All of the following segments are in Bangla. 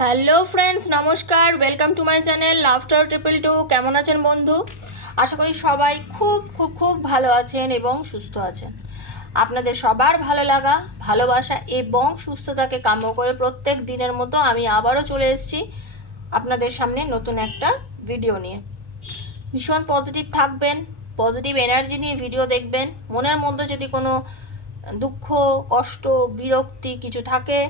হ্যালো ফ্রেন্ডস, নমস্কার। Welcome to my channel laughter triple two. কেমন আছেন বন্ধু? আশা করি সবাই খুব খুব খুব ভালো আছেন এবং সুস্থ আছেন। আপনাদের সবার ভালো লাগা, ভালোবাসা এবং সুস্থতাকে কাম্য করে প্রত্যেক দিনের মতো আমি আবারও চলে এসেছি আপনাদের সামনে নতুন একটা ভিডিও নিয়ে। ভীষণ পজিটিভ থাকবেন, পজিটিভ এনার্জি নিয়ে ভিডিও দেখবেন। মনের মধ্যে যদি কোনো দুঃখ, কষ্ট, বিরক্তি কিছু থাকে,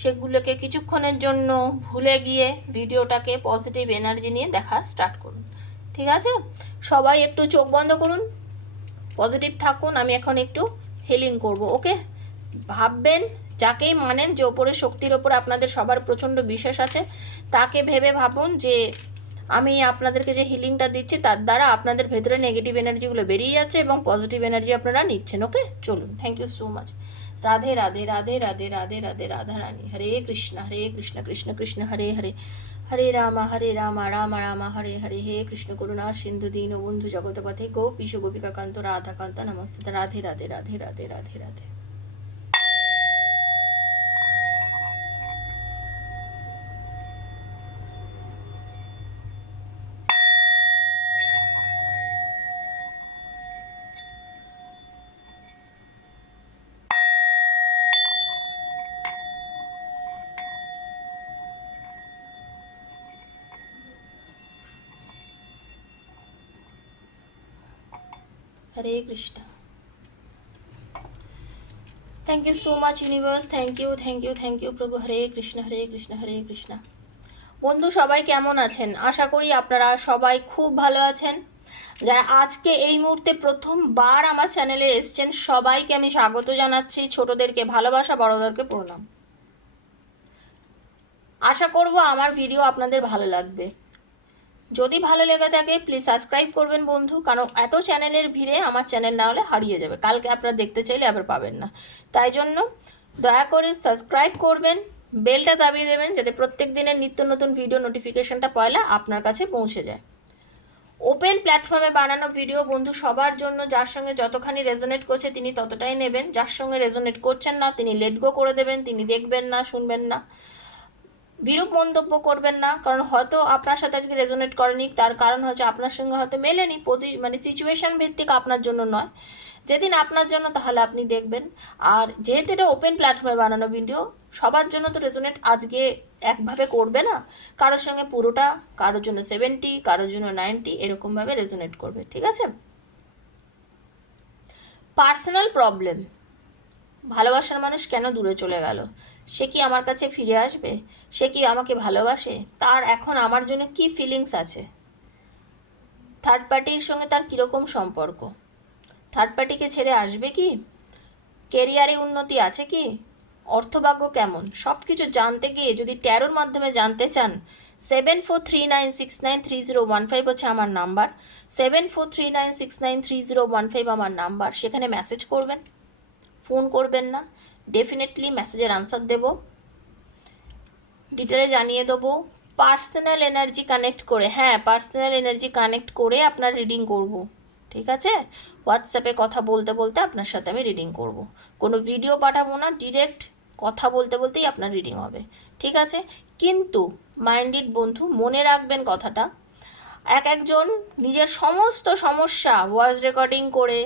সেগুলোকে কিছুক্ষণের জন্য ভুলে গিয়ে ভিডিওটাকে পজিটিভ এনার্জি নিয়ে দেখা স্টার্ট করুন। ঠিক আছে? সবাই একটু চোখ বন্ধ করুন, পজিটিভ থাকুন। আমি এখন একটু হিলিং করব। ওকে? ভাববেন, যাকেই মানেন যে ওপরের শক্তির ওপর আপনাদের সবার প্রচণ্ড বিশ্বাস আছে, তাকে ভেবে ভাবুন যে আমি আপনাদেরকে যে হিলিংটা দিচ্ছি তার দ্বারা আপনাদের ভেতরে নেগেটিভ এনার্জিগুলো বেরিয়ে যাচ্ছে এবং পজিটিভ এনার্জি আপনারা নিচ্ছেন। ওকে, চলুন। Thank you so much. Radhe Radhe Radhe Radhe Radhe Radhe Radha রানী। হরে কৃষ্ণ কৃষ্ণ কৃষ্ণ হরে হরে, হরে রামা রাম রাম হরে হরে। হে কৃষ্ণ করুণা সিন্ধু দীন বন্ধু জগৎপথে গোপীশ গোপিকা কান্ত রাধা কান্ত নমস্তে। Radhe Radhe Radhe Radhe Radhe Radhe. Hare Krishna. Thank you so much universe. Thank you thank you thank you প্রভু। হরে কৃষ্ণ হরে কৃষ্ণ। বন্ধু সবাই কেমন আছেন? আশা করি আপনারা সবাই খুব ভালো আছেন। যারা আজকে এই মুহূর্তে প্রথমবার আমার চ্যানেলে এসছেন, সবাইকে আমি স্বাগত জানাচ্ছি। ছোটদেরকে ভালোবাসা, বড়দেরকে প্রণাম। আশা করব আমার ভিডিও আপনাদের ভালো লাগবে। যদি ভালো লেগে থাকে প্লিজ সাবস্ক্রাইব করবেন বন্ধু, কারণ এত চ্যানেলের ভিড়ে আমার চ্যানেল না হলে হারিয়ে যাবে। কালকে আপনারা দেখতে চাইলে আবার পাবেন না। তাই জন্য দয়া করে সাবস্ক্রাইব করবেন, বেলটা দাবিয়ে দেবেন, যাতে প্রত্যেক দিনের নিত্য নতুন ভিডিও নোটিফিকেশনটা পয়লা আপনার কাছে পৌঁছে যায়। ওপেন প্ল্যাটফর্মে বানানো ভিডিও বন্ধু সবার জন্য। যার সঙ্গে যতখানি রেজোনেট করছে তিনি ততটাই নেবেন, যার সঙ্গে রেজোনেট করছেন না তিনি লেট গো করে দেবেন, তিনি দেখবেন না, শুনবেন না। বিরূপ মন্তব্য করবেন না, কারণ হয়তো আপনার সাথে আজকে রেজোনেট করেনি, তার কারণ হচ্ছে আপনার সঙ্গে হয়তো মেলেনি, সিচুয়েশন ভিত্তিক আপনার জন্য নয়। যেদিন আপনার জন্য তাহলে আপনি দেখবেন। আর যেহেতু এটা ওপেন প্ল্যাটফর্মে বানানো ভিডিও, সবার জন্য তো রেজোনেট আজকে একভাবে করবে না। কারোর সঙ্গে পুরোটা, কারোর জন্য 70, কারোর জন্য 90, এরকমভাবে রেজোনেট করবে। ঠিক আছে? Personal problem. ভালোবাসার মানুষ কেন দূরে চলে গেল? সে কি আমার কাছে ফিরে আসবে? সে কি আমাকে ভালোবাসে? তার এখন আমার জন্য কি ফিলিংস আছে? থার্ড পার্টির সঙ্গে তার কীরকম সম্পর্ক? থার্ড পার্টিকে ছেড়ে আসবে কি? কেরিয়ারে উন্নতি আছে কি? অর্থভাগ্য কেমন? সব কিছু জানতে গিয়ে যদি ট্যারোর মাধ্যমে জানতে চান, 7439693015 হচ্ছে আমার নাম্বার। 7439693015 আমার নাম্বার। সেখানে মেসেজ করবেন, ফোন করবেন না। ডেফিনেটলি মেসেজের আনসার দেব, ডিটেলে জানিয়ে দেবো। পার্সোনাল এনার্জি কানেক্ট করে, হ্যাঁ পার্সোনাল এনার্জি কানেক্ট করে আপনার রিডিং করব। ঠিক আছে? হোয়াটসঅ্যাপে কথা বলতে বলতে আপনার সাথে আমি রিডিং করব। কোনো ভিডিও পাঠাবো না, ডিরেক্ট কথা বলতে বলতেই আপনার রিডিং হবে। ঠিক আছে? কিন্তু মাইন্ডেড বন্ধু মনে রাখবেন কথাটা, একজন নিজের সমস্ত সমস্যা ভয়েস রেকর্ডিং করে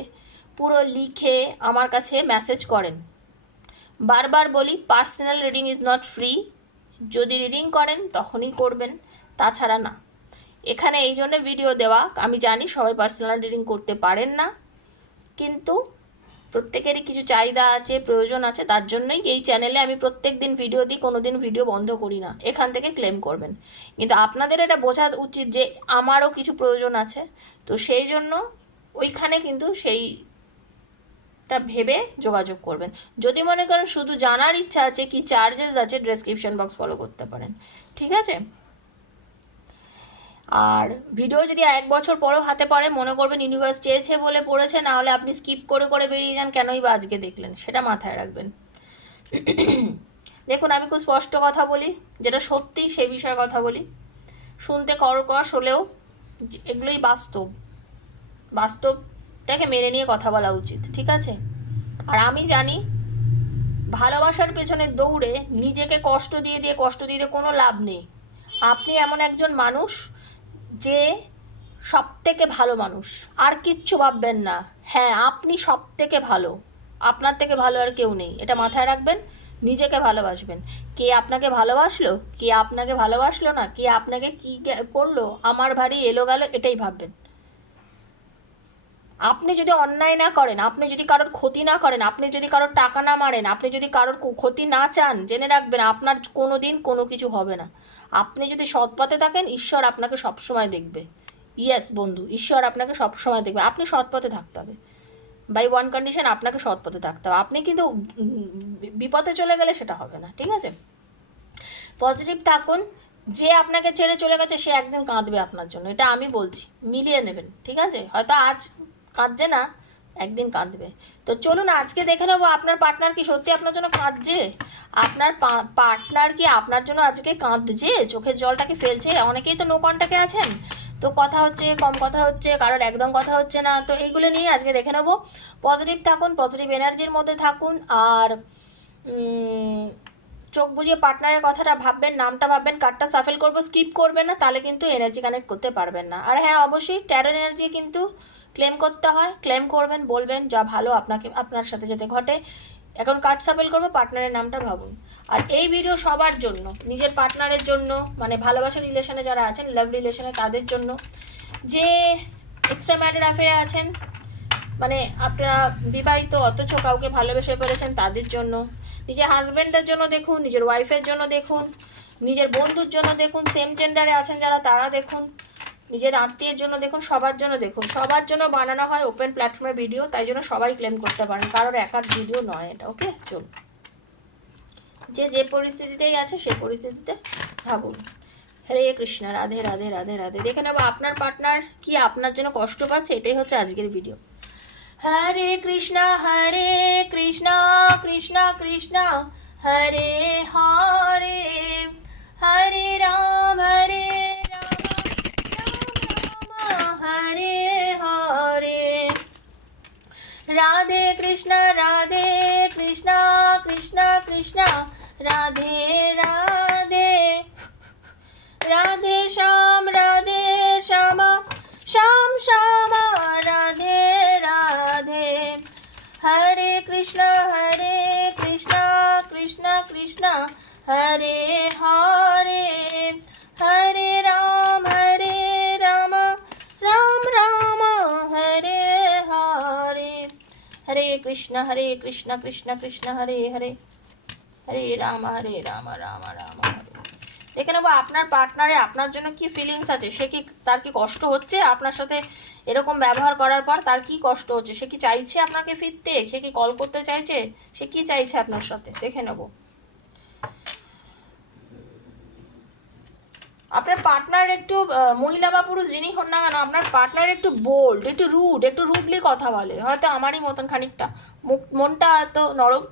পুরো লিখে আমার কাছে মেসেজ করেন। বারবার বলি, personal reading is not free. যদি রিডিং করেন তখনই করবেন, তাছাড়া না। এখানে এই জন্য ভিডিও দেওয়া, আমি জানি সবাই পার্সোনাল রিডিং করতে পারেন না, কিন্তু প্রত্যেকেরই কিছু চাহিদা আছে, প্রয়োজন আছে, তার জন্যই এই চ্যানেলে আমি প্রত্যেক দিন ভিডিও দিই, কোনো দিন ভিডিও বন্ধ করি না। এখান থেকে ক্লেম করবেন, কিন্তু আপনাদের এটা বোঝা উচিত যে আমারও কিছু প্রয়োজন আছে। তো সেই জন্য ওইখানে কিন্তু সেইটা ভেবে যোগাযোগ করবেন। যদি মনে করেন শুধু জানার ইচ্ছা আছে কি চার্জেস আছে, ডেসক্রিপশন বক্স ফলো করতে পারেন। ঠিক আছে? আর ভিডিও যদি 1 বছর পরেও হাতে পড়ে, মনে করবেন ইউনিভার্স চেয়েছে বলে পড়েছে, না হলে আপনি স্কিপ করে করে বেরিয়ে যান, কেনই বা আজকে দেখলেন, সেটা মাথায় রাখবেন। দেখুন, আমি খুব স্পষ্ট কথা বলি, যেটা সত্যি সেই বিষয়ে কথা বলি। শুনতে কর্কশ হলেও এগুলোই বাস্তব। বাস্তবটাকে মেনে নিয়ে কথা বলা উচিত। ঠিক আছে? আর আমি জানি ভালোবাসার পেছনে দৌড়ে নিজেকে কষ্ট দিয়ে কোনো লাভ নেই। আপনি এমন একজন মানুষ যে সব থেকে ভালো মানুষ, আর কিচ্ছু ভাববেন না। হ্যাঁ, আপনি সব থেকে ভালো, আপনার থেকে ভালো আর কেউ নেই, এটা মাথায় রাখবেন। নিজেকে ভালোবাসবেন। কে আপনাকে ভালোবাসলো, কে আপনাকে ভালোবাসলো না, কে আপনাকে কী করলো, আমার ভারী এলো গেল, এটাই ভাববেন। আপনি যদি অন্যায় না করেন, আপনি যদি কারোর ক্ষতি না করেন, আপনি যদি কারোর টাকা না মারেন, আপনি যদি কারোর ক্ষতি না চান, জেনে রাখবেন আপনার কোনো দিন কোনো কিছু হবে না। আপনি যদি সৎ পথে থাকেন, ঈশ্বর আপনাকে সবসময় দেখবে। ইয়েস বন্ধু, ঈশ্বর আপনাকে সবসময় দেখবে। আপনি সৎ পথে থাকতে হবে, বাই ওয়ান কন্ডিশন, আপনাকে সৎ পথে থাকতে হবে। আপনি কিন্তু বিপদে চলে গেলে সেটা হবে না, ঠিক আছে? পজিটিভ থাকুন। যে আপনাকে ছেড়ে চলে গেছে সে একদিন কাঁদবে আপনার জন্য, এটা আমি বলছি, মিলিয়ে নেবেন, ঠিক আছে? হয়তো আজ কাঁদছে না, একদিন কাঁদবে। তো চলুন আজকে দেখে নেবো আপনার পার্টনার কি সত্যি আপনার জন্য কাঁদছে। আপনার পার্টনার কি আপনার জন্য আজকে কাঁদছে, চোখের জলটা কি ফেলছে? অনেকেই তো নো কন্টাক্টে আছেন, তো কথা হচ্ছে, কম কথা হচ্ছে, কারোর একদম কথা হচ্ছে না, তো এইগুলো নিয়ে আজকে দেখে নেবো। পজিটিভ থাকুন, পজিটিভ এনার্জির মধ্যে থাকুন, আর চোখ বুঝিয়ে পার্টনারের কথাটা ভাববেন, নামটা ভাববেন, কার্ডটা সাফেল করবো, স্কিপ করবেন না, তাহলে কিন্তু এনার্জি কানেক্ট করতে পারবেন না। আর হ্যাঁ, অবশ্যই ট্যারোর এনার্জি কিন্তু ক্লেম করতে হয়, ক্লেম করবেন, বলবেন যা ভালো আপনাকে আপনার সাথে যাতে ঘটে। এখন কার্ড সাফেল করবো, পার্টনারের নামটা ভাবুন। আর এই ভিডিও সবার জন্য, নিজের পার্টনারের জন্য, মানে ভালোবাসার রিলেশনে যারা আছেন, লাভ রিলেশনে, তাদের জন্য, যে এক্সট্রা ম্যারিড অ্যাফেয়ারে আছেন, মানে আপনারা বিবাহিত অথচ কাউকে ভালোবেসে পেরেছেন, তাদের জন্য, নিজের হাজব্যান্ডের জন্য দেখুন, নিজের ওয়াইফের জন্য দেখুন, নিজের বন্ধুর জন্য দেখুন, সেম জেন্ডারে আছেন যারা তারা দেখুন, নিজের আত্মীয়ের জন্য দেখুন, সবার জন্য দেখুন। সবার জন্য বানানো হয় ওপেন প্ল্যাটফর্মের ভিডিও, তাই জন্য সবাই ক্লেম করতে পারেন, কারোর একার ভিডিও নয় এটা। ওকে, চলুন, যে যে পরিস্থিতিতেই আছে সেই পরিস্থিতিতে ভাবুন। হরে কৃষ্ণ, রাধে রাধে রাধে রাধে। দেখে নেবো আপনার পার্টনার কি আপনার জন্য কষ্ট পাচ্ছে, এটাই হচ্ছে আজকের ভিডিও। হরে কৃষ্ণ কৃষ্ণ কৃষ্ণ হরে হরে, হরে রাম রাম হরে হরে, রাধে কৃষ্ণ কৃষ্ণ কৃষ্ণ রাধে রাধে, রাধে শ্যাম শ্যাম শ্যাম রাধে রাধে, হরে কৃষ্ণ কৃষ্ণ কৃষ্ণ হরে হরে, হরে রাম রাম রাম হরে হরে, হরে কৃষ্ণ কৃষ্ণ কৃষ্ণ হরে হরে, হরে রাম রাম রাম হরে। দেখে নেবো আপনার পার্টনারে আপনার জন্য কি ফিলিংস আছে, সে কি, তার কি কষ্ট হচ্ছে আপনার সাথে এরকম ব্যবহার করার পর, তার কি কষ্ট হচ্ছে, সে কি চাইছে আপনাকে ফিরতে, সে কি কল করতে চাইছে, সে কি চাইছে আপনার সাথে, দেখে নেব। আপনার পার্টনার একটু মহিলা বা পুরুষ যিনি হন না কেন, আপনার পার্টনার একটু বোল্ড, একটু রুডলি কথা বলে, হয়তো আমারই মতন খানিকটা, মনটা এত নরম,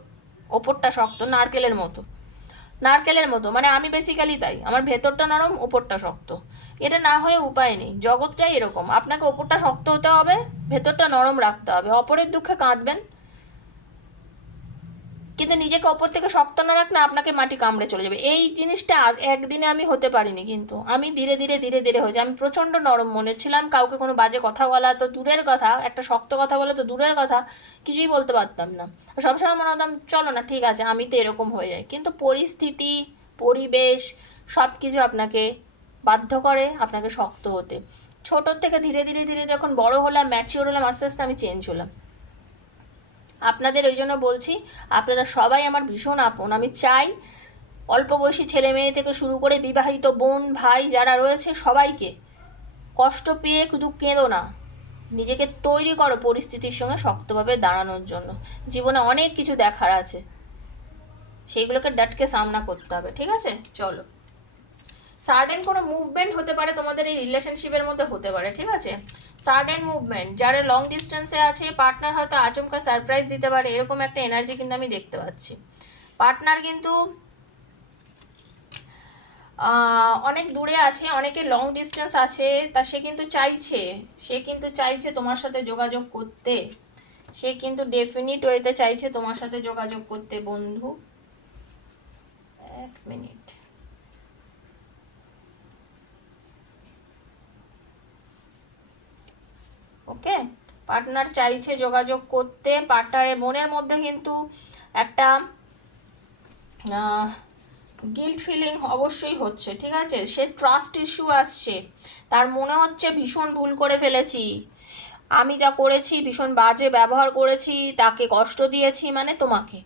ওপরটা শক্ত, নারকেলের মতো, মানে আমি বেসিক্যালি তাই, আমার ভেতরটা নরম, ওপরটা শক্ত। এটা না হলে উপায় নেই, জগৎটাই এরকম, আপনাকে ওপরটা শক্ত হতে হবে, ভেতরটা নরম রাখতে হবে। অপরের দুঃখে কাঁদবেন, কিন্তু নিজেকে ওপর থেকে শক্ত না রাখলে আপনাকে মাটি কামড়ে চলে যাবে। এই জিনিসটা একদিনে আমি হতে পারিনি, কিন্তু আমি ধীরে ধীরে হয়েছে। আমি প্রচণ্ড নরম মনে ছিলাম, কাউকে কোনো বাজে কথা বলা তো দূরের কথা, একটা শক্ত কথা বলা তো দূরের কথা, কিছুই বলতে পারতাম না। সবসময় মনে হতাম চলো না ঠিক আছে, আমি তো এরকম হয়ে যাই, কিন্তু পরিস্থিতি, পরিবেশ সব কিছু আপনাকে বাধ্য করে আপনাকে শক্ত হতে। ছোটোর থেকে ধীরে ধীরে যখন বড় হলাম, ম্যাচিওর হলাম, আস্তে আস্তে আমি চেঞ্জ হলাম। আপনাদের ওই জন্য বলছি, আপনারা সবাই আমার ভীষণ আপন। আমি চাই অল্প বয়সী ছেলে মেয়ে থেকে শুরু করে বিবাহিত বোন ভাই যারা রয়েছে সবাইকে, কষ্ট পেয়ে শুধু কেঁদো না, নিজেকে তৈরি করো পরিস্থিতির সঙ্গে শক্তভাবে দাঁড়ানোর জন্য। জীবনে অনেক কিছু দেখার আছে, সেইগুলোকে ডাটকে সামনা করতে হবে, ঠিক আছে? চলো, সার্টেন কোনো মুভমেন্ট হতে পারে তোমাদের এই রিলেশনশিপের মধ্যে, হতে পারে, ঠিক আছে? সার্টেন মুভমেন্ট, যারা লং ডিস্টেন্সে আছে, পার্টনার হয়তো আচমকা সারপ্রাইজ দিতে পারে, এরকম একটা এনার্জি কিন্তু আমি দেখতে পাচ্ছি। পার্টনার কিন্তু অনেক দূরে আছে, অনেকে লং ডিস্টেন্স আছে, তা সে কিন্তু চাইছে তোমার সাথে যোগাযোগ করতে, সে কিন্তু ডেফিনিট ওয়েতে চাইছে তোমার সাথে যোগাযোগ করতে বন্ধু। 1 মিনিট। ওকে, পার্টনার চাইছে যোগাযোগ করতে। পার্টনারের মনের মধ্যে কিন্তু একটা গিল্ট ফিলিং অবশ্যই হচ্ছে, ঠিক আছে। সে ট্রাস্ট ইস্যু আসছে, তার মনে হচ্ছে ভীষণ ভুল করে ফেলেছি, আমি যা করেছি ভীষণ বাজে ব্যবহার করেছি, তাকে কষ্ট দিয়েছি, মানে তোমাকে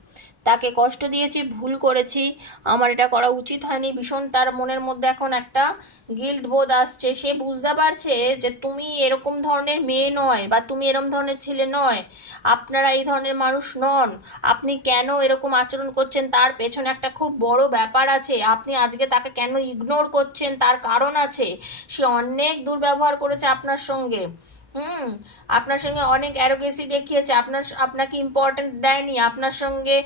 তাকে কষ্ট দিয়েছি, ভুল করেছি, আমার এটা করা উচিত হয়নি। ভীষণ তার মনের মধ্যে এখন একটা গিল্ট বোধ আসছে। সে বুঝতে পারছে যে তুমি এরকম ধরনের মেয়ে নয়, বা তুমি এরকম ধরনের ছেলে নয়, আপনারা এই ধরনের মানুষ নন। আপনি কেন এরকম আচরণ করছেন তার পেছনে একটা খুব বড় ব্যাপার আছে। আপনি আজকে তাকে কেন ইগনোর করছেন তার কারণ আছে। সে অনেক দুর্ব্যবহার করেছে আপনার সঙ্গে, আপনার সঙ্গে অনেক অ্যারোগেন্সি দেখিয়েছে, আপনাকে ইম্পর্টেন্ট দেয়নি, আপনার সঙ্গে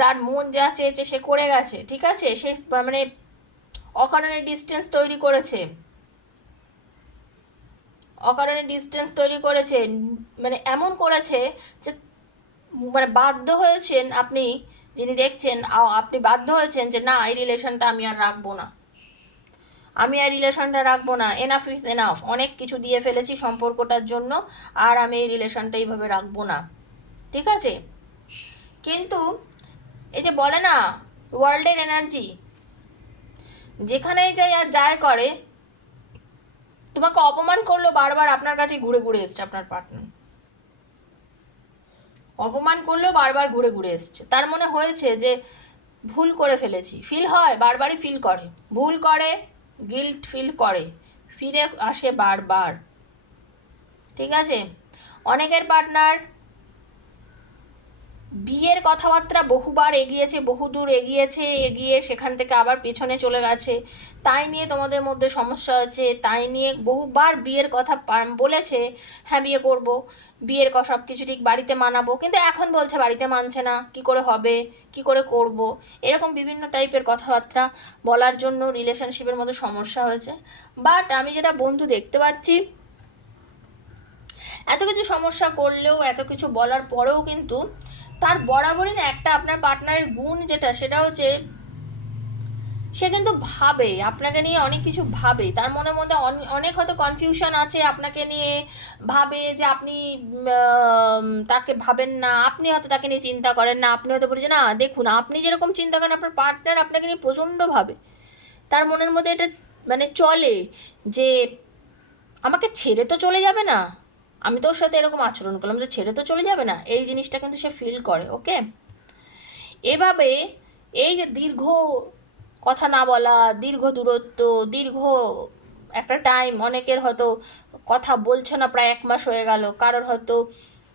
তার মন যা চেয়েছে সে করে গেছে, ঠিক আছে। সে মানে অকারণে ডিস্টেন্স তৈরি করেছে, অকারণে ডিস্টেন্স তৈরি করেছে, মানে এমন করেছে যে মানে বাধ্য হয়েছেন আপনি, যিনি দেখছেন আপনি বাধ্য হয়েছেন যে না, এই রিলেশনটা আমি আর রাখবো না, আমি আর রিলেশনটা রাখবো না, এনাফ ইজ এনাফ, অনেক কিছু দিয়ে ফেলেছি সম্পর্কটার জন্য, আর আমি এই রিলেশনটা এইভাবে রাখবো না, ঠিক আছে। কিন্তু এই যে বলে না ওয়ার্ল্ডের এনার্জি, যেখানেই যাই আর যায় করে, তোমাকে অপমান করলো বারবার আপনার কাছে ঘুরে ঘুরে এসছে আপনার পার্টনার, অপমান করলেও বারবার ঘুরে ঘুরে এসছে। তার মনে হয়েছে যে ভুল করে ফেলেছি, ফিল হয়, বারবারই ফিল করে, ভুল করে, গিল্ট ফিল করে, ফিরে আসে বারবার, ঠিক আছে। অনেকের পার্টনার বিয়ের কথাবার্তা বহুবার এগিয়েছে, বহুদূর এগিয়েছে, এগিয়ে সেখান থেকে আবার পেছনে চলে গেছে, তাই নিয়ে তোমাদের মধ্যে সমস্যা হচ্ছে, তাই নিয়ে বহুবার বিয়ের কথা বলেছে, হ্যাঁ বিয়ে করব, বিয়ের সব কিছু ঠিক বাড়িতে মানাবো, কিন্তু এখন বলছে বাড়িতে মানছে না, কি করে হবে, কি করে করব, এরকম বিভিন্ন টাইপের কথাবার্তা বলার জন্য রিলেশনশিপের মধ্যে সমস্যা হয়েছে। বাট আমি যেটা বন্ধু দেখতে পাচ্ছি, এত কিছু সমস্যা করলেও, এত কিছু বলার পরেও কিন্তু তার বরাবরই না একটা আপনার পার্টনারের গুণ যেটা, সেটা হচ্ছে সে কিন্তু ভাবে আপনাকে নিয়ে, অনেক কিছু ভাবে, তার মনের মধ্যে অনেক হয়তো কনফিউশন আছে আপনাকে নিয়ে, ভাবে যে আপনি তাকে ভাবেন না, আপনি হয়তো তাকে নিয়ে চিন্তা করেন না, আপনি হয়তো বলছেন না দেখুন আপনি যেরকম চিন্তা করেন আপনার পার্টনার আপনাকে নিয়ে প্রচণ্ড ভাবে, তার মনের মধ্যে এটা মানে চলে যে আমাকে ছেড়ে তো চলে যাবে না, আমি তোর সাথে এরকম আচরণ করলাম যে ছেড়ে তো চলে যাবে না, এই জিনিসটা কিন্তু সে ফিল করে। ওকে, এভাবে এই যে দীর্ঘ কথা না বলা, দীর্ঘ দূরত্ব, দীর্ঘ একটা টাইম, অনেকের হয়তো কথা বলছে না প্রায় 1 মাস হয়ে গেল, কারোর হয়তো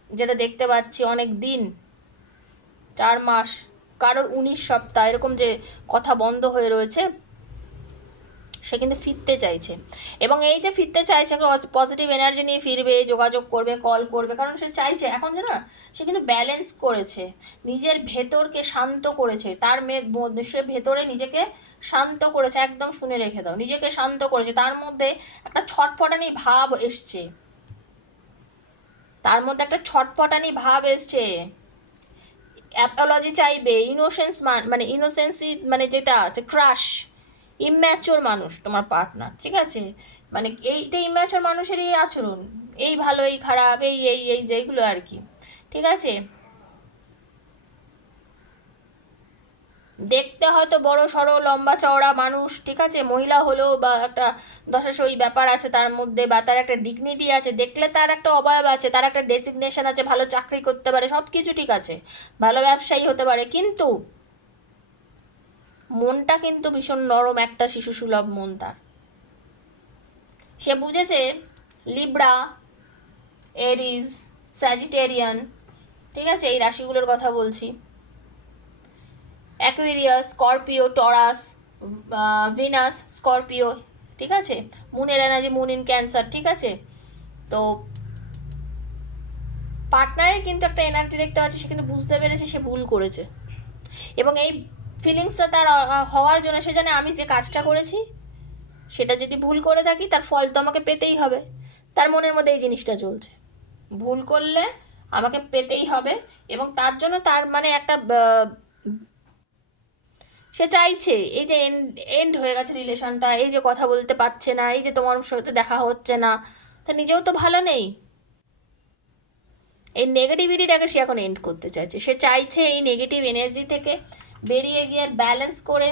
যেটা দেখতে পাচ্ছি অনেক দিন, 4 মাস, কারোর 19 সপ্তাহ, এরকম যে কথা বন্ধ হয়ে রয়েছে, সে কিন্তু ফিরতে চাইছে। এবং এই যে ফিরতে চাইছে, পজিটিভ এনার্জি নিয়ে ফিরবে, যোগাযোগ করবে, কল করবে, কারণ সে চাইছে এখন যে না, সে কিন্তু ব্যালেন্স করেছে, নিজের ভেতরকে শান্ত করেছে, তার সে ভেতরে নিজেকে শান্ত করেছে, একদম শুনে রেখে দাও, নিজেকে শান্ত করেছে, তার মধ্যে একটা ছটফটানি ভাব এসছে, তার মধ্যে একটা ছটফটানি ভাব এসছে, অ্যাপোলজি চাইবে, ইনোসেন্স মানে ইনোসেন্সি মানে যেটা আছে ক্রাশ, ইম্যাচোর মানুষ তোমার পার্টনার, ঠিক আছে। মানে এইটা ইম্যাচোর মানুষেরই আচরণ, এই ভালো এই খারাপ, এই এই এই যেগুলো আর কি, ঠিক আছে। দেখতে হয়তো বড় সড়ো লম্বা চওড়া মানুষ, ঠিক আছে, মহিলা হলেও বা একটা দশাশই ব্যাপার আছে তার মধ্যে, বা তার একটা ডিগনিটি আছে, দেখলে তার একটা অবয়ব আছে, তার একটা ডেসিগনেশন আছে, ভালো চাকরি করতে পারে, সব কিছু ঠিক আছে, ভালো ব্যবসায়ী হতে পারে, কিন্তু মনটা কিন্তু ভীষণ নরম, একটা শিশু সুলভ মন তার। সে বুঝেছে লিব্রা, এরিজ, স্যাজিটেরিয়ান, ঠিক আছে, এই রাশিগুলোর কথা বলছি, Aquarius, Scorpio, Taurus, Venus, Scorpio, ঠিক আছে, মুনের এনার্জি, মুন ইন ক্যান্সার, ঠিক আছে। তো পার্টনারের কিন্তু একটা এনার্জি দেখতে পাচ্ছি, সে কিন্তু বুঝতে পেরেছে সে ভুল করেছে, এবং এই ফিলিংসটা তার হওয়ার জন্য সে জানে আমি যে কাজটা করেছি সেটা যদি ভুল করে থাকি তার ফল তো আমাকে পেতেই হবে, তার মনের মধ্যে এই জিনিসটা চলছে, ভুল করলে আমাকে পেতেই হবে, এবং তার জন্য তার মানে একটা সে চাইছে, এই যে এন্ড হয়ে গেছে রিলেশনটা, এই যে কথা বলতে পারছে না, এই যে তোমার সাথে দেখা হচ্ছে না, তা নিজেও তো ভালো নেই। এই নেগেটিভিটিটাকে সে এখন এন্ড করতে চাইছে, সে চাইছে এই নেগেটিভ এনার্জি থেকে বেরিয়ে গিয়ে ব্যালেন্স করে,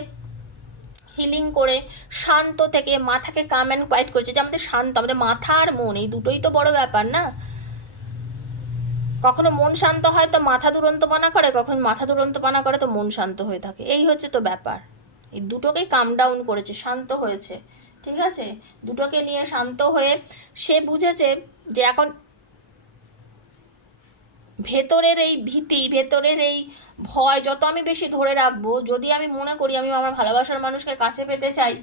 হিলিং করে, শান্ত থেকে মাথাকে কাম অ্যান্ড কোয়াইট করছে, যে আমাদের শান্ত, আমাদের মাথা আর মন এই দুটোই তো বড় ব্যাপার না। কখনো মন শান্ত হয় তো মাথা দুরন্তপনা করে, কখনো মাথা দুরন্তপনা করে তো মন শান্ত হয়ে থাকে, এই হচ্ছে তো ব্যাপার। এই দুটোকেই কাম ডাউন করেছে, শান্ত হয়েছে, ঠিক আছে? দুটোকে নিয়ে শান্ত হয়ে সে বুঝেছে যে এখন ভেতরের এই ভীতি, ভেতরের এই ভয় যত আমি বেশি ধরে রাখবো, যদি আমি মনে করি আমি আমার ভালোবাসার মানুষকে কাছে পেতে চাই,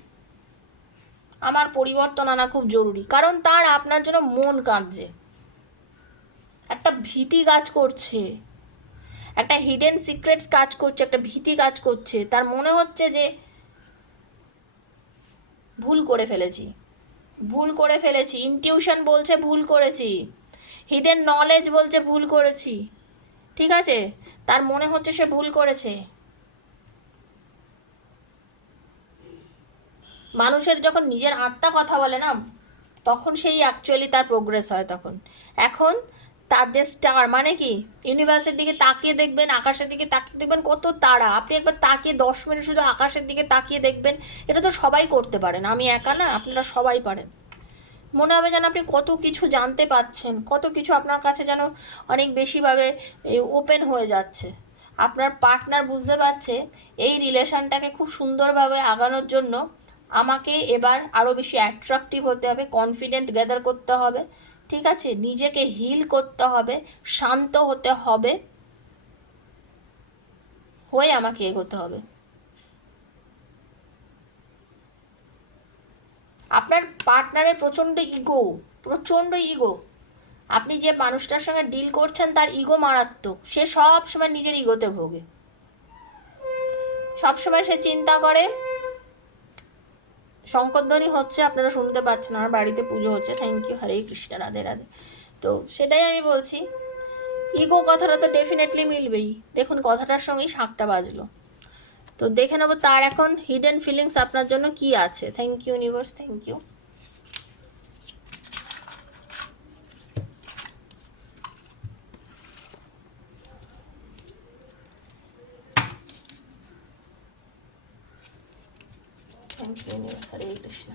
আমার পরিবর্তন আনা খুব জরুরি, কারণ তার আপনার জন্য মন কাঁদছে, একটা ভীতি কাজ করছে, একটা হিডেন সিক্রেটস কাজ করছে, একটা ভীতি কাজ করছে, তার মনে হচ্ছে যে ভুল করে ফেলেছি, ভুল করে ফেলেছি, ইনটিউশন বলছে ভুল করেছি, হিডেন নলেজ বলছে ভুল করেছি, ঠিক আছে? তার মনে হচ্ছে সে ভুল করেছে। মানুষের যখন নিজের আত্মা কথা বলে না, তখন সেই অ্যাকচুয়ালি তার প্রোগ্রেস হয়। তখন এখন তার যে স্টার মানে কি, ইউনিভার্সের দিকে তাকিয়ে দেখবেন, আকাশের দিকে তাকিয়ে দেখবেন কত তারা, আপনি একবার তাকিয়ে 10 মিনিট শুধু আকাশের দিকে তাকিয়ে দেখবেন, এটা তো সবাই করতে পারেন, আমি একা না, আপনারা সবাই পারেন। মনে হবে যেন আপনি কত কিছু জানতে পাচ্ছেন, কত কিছু আপনার কাছে যেন অনেক বেশিভাবে ওপেন হয়ে যাচ্ছে। আপনার পার্টনার বুঝতে পারছে এই রিলেশনটাকে খুব সুন্দরভাবে আগানোর জন্য আমাকে এবার আরও বেশি অ্যাট্রাকটিভ হতে হবে, কনফিডেন্ট গ্যাদার করতে হবে, ঠিক আছে? নিজেকে হিল করতে হবে, শান্ত হতে হবে, হয়ে আমাকে এগোতে হবে। আপনার পার্টনারের প্রচণ্ড ইগো, প্রচণ্ড ইগো, আপনি যে মানুষটার সঙ্গে ডিল করছেন তার ইগো মারাত্মক, সে সব সময় নিজের ইগোতে ভোগে, সব সময় সে চিন্তা করে। শঙ্করধ্বনি হচ্ছে, আপনারা শুনতে পাচ্ছেন, আমার বাড়িতে পুজো হচ্ছে, থ্যাংক ইউ, হরে কৃষ্ণ, রাধে রাধে। তো সেটাই আমি বলছি, ইগো কথাটা তো ডেফিনেটলি মিলবেই, দেখুন কথাটার সঙ্গেই শাঁখটা বাজলো। তো দেখে নেবো তার এখন হিডেন ফিলিংস আপনার জন্য কি আছে। Thank you universe, thank you. Thank you universe, Hare Krishna.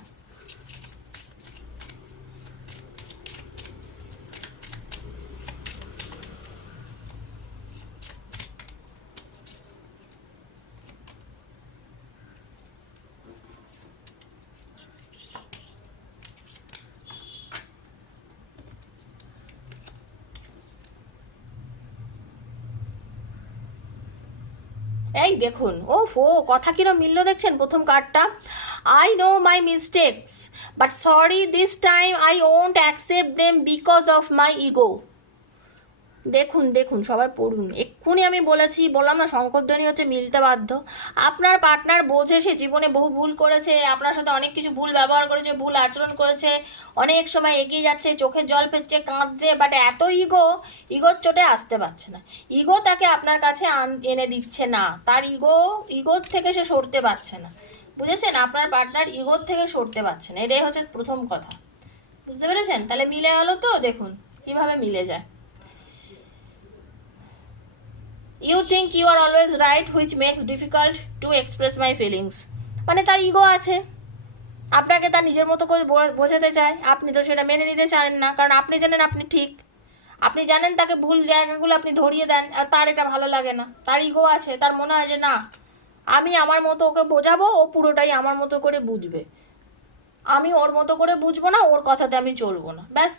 এই দেখুন, ও ফো, কথা কিরম মিললো দেখছেন প্রথম কার্ডটা, I know my mistakes but sorry this time I won't accept them because of my ego. দেখুন দেখুন, সবাই পড়ুন, এক্ষুনি আমি বলেছি, বললাম না শঙ্করধ্বনি হচ্ছে মিলতে বাধ্য। আপনার পার্টনার বোঝে সে জীবনে বহু ভুল করেছে, আপনার সাথে অনেক কিছু ভুল ব্যবহার করেছে, ভুল আচরণ করেছে, অনেক সময় এগিয়ে যাচ্ছে, চোখের জল ফেলছে, কাঁদছে, বাট এত ইগোর চোটে আসতে পারছে না, ইগো তাকে আপনার কাছে এনে দিচ্ছে না, তার ইগোর থেকে সে সরতে পারছে না, বুঝেছেন? আপনার পার্টনার ইগোর থেকে সরতে পারছে না, এটাই হচ্ছে প্রথম কথা, বুঝতে পেরেছেন? তাহলে মিলে গেল তো, দেখুন কিভাবে মিলে যায়। You think you are always right which makes difficult to express my feelings, মানে তার ইগো আছে, আপনাকে তার নিজের মতো করে বোঝাতে চায়, আপনি তো সেটা মেনে নিতে চান না, কারণ আপনি জানেন আপনি ঠিক, আপনি জানেন তাকে ভুল জায়গাগুলো আপনি ধরিয়ে দেন, আর তার এটা ভালো লাগে না, তার ইগো আছে, তার মনে হয় যে না, আমি আমার মতো ওকে বোঝাবো, ও পুরোটাই আমার মতো করে বুঝবে, আমি ওর মতো করে বুঝবো না, ওর কথাতে আমি চলবো না, ব্যাস।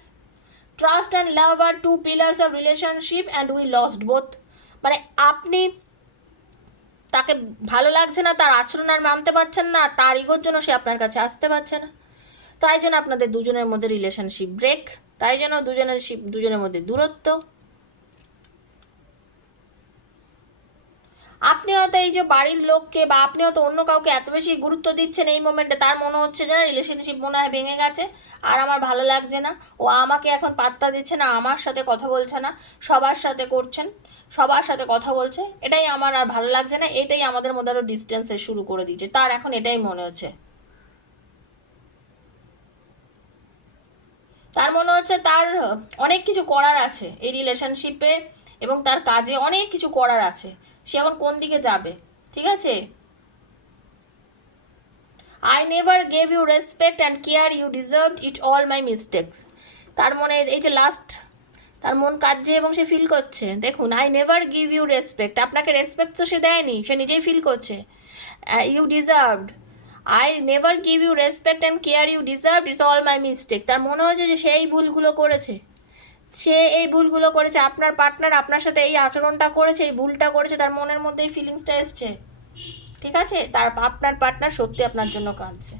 Trust and love are two pillars of relationship and we lost both, মানে আপনি তাকে ভালো লাগছে না, তার আচরণ আর মানতে পারছেন না, তার ইগোর জন্য সে আপনার কাছে আসতে পারছে না, তাই জন্য আপনাদের দুজনের মধ্যে রিলেশনশিপ ব্রেক, তাই জন্য দুজনের মধ্যে দূরত্ব। আপনি হয়তো এই যে বাড়ির লোককে বা আপনি হয়তো অন্য কাউকে এত বেশি গুরুত্ব দিচ্ছেন এই মোমেন্টে, তার মনে হচ্ছে যে রিলেশনশিপ মনে হয় ভেঙে গেছে, আর আমার ভালো লাগছে না, ও আমাকে এখন পাত্তা দিচ্ছে না, আমার সাথে কথা বলছে না, সবার সাথে করছেন, সবার সাথে কথা বলছে, এটাই আমার আর ভালো লাগছে না, এটাই আমাদের মধ্যে আরও ডিস্টেন্সে শুরু করে দিচ্ছে, তার এখন এটাই মনে হচ্ছে। তার মনে হচ্ছে তার অনেক কিছু করার আছে এই রিলেশনশিপে, এবং তার কাজে অনেক কিছু করার আছে, সে এখন কোন দিকে যাবে। ঠিক আছে, I never gave you respect and care, you deserve it all my mistakes. তার মনে এই যে লাস্ট, তার মন কাঁদছে এবং সে ফিল করছে, দেখুন, I never give you respect, আপনাকে রেসপেক্ট তো সে দেয়নি, সে নিজেই ফিল করছে। You deserved, I never give you respect and care, you deserve it's all my mistake. তার মনে হচ্ছে যে সে এই ভুলগুলো করেছে, সে এই ভুলগুলো করেছে, আপনার পার্টনার আপনার সাথে এই আচরণটা করেছে, এই ভুলটা করেছে, তার মনের মধ্যে এই ফিলিংসটা এসছে। ঠিক আছে, তার আপনার পার্টনার সত্যি আপনার জন্য কাঁদছে।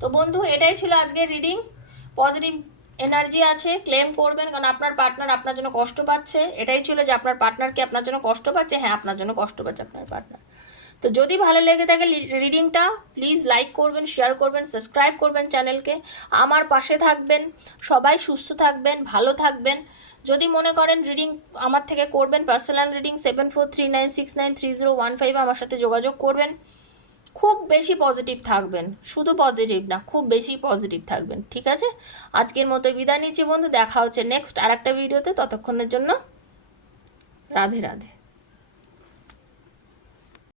তো বন্ধু, এটাই ছিল আজকের রিডিং। পজিটিভ এনার্জি আছে, ক্লেম করবেন, কারণ আপনার পার্টনার আপনার জন্য কষ্ট পাচ্ছে। এটাই ছিল যে আপনার পার্টনার কি আপনার জন্য কষ্ট পাচ্ছে? হ্যাঁ, আপনার জন্য কষ্ট পাচ্ছে আপনার পার্টনার। তো যদি ভালো লেগে থাকে রিডিংটা, প্লিজ লাইক করবেন, শেয়ার করবেন, সাবস্ক্রাইব করবেন চ্যানেলকে, আমার পাশে থাকবেন। সবাই সুস্থ থাকবেন, ভালো থাকবেন। যদি মনে করেন রিডিং আমার থেকে করবেন, পার্সোনাল রিডিং 7439693015 আমার সাথে যোগাযোগ করবেন। খুব বেশি পজিটিভ থাকবেন, শুধু পজিটিভ না, খুব বেশি পজিটিভ থাকবেন। ঠিক আছে, আজকের মতো বিদায় নিচ্ছি বন্ধু, দেখা হচ্ছে নেক্সট আর একটা ভিডিওতে। ততক্ষণের জন্য রাধে রাধে।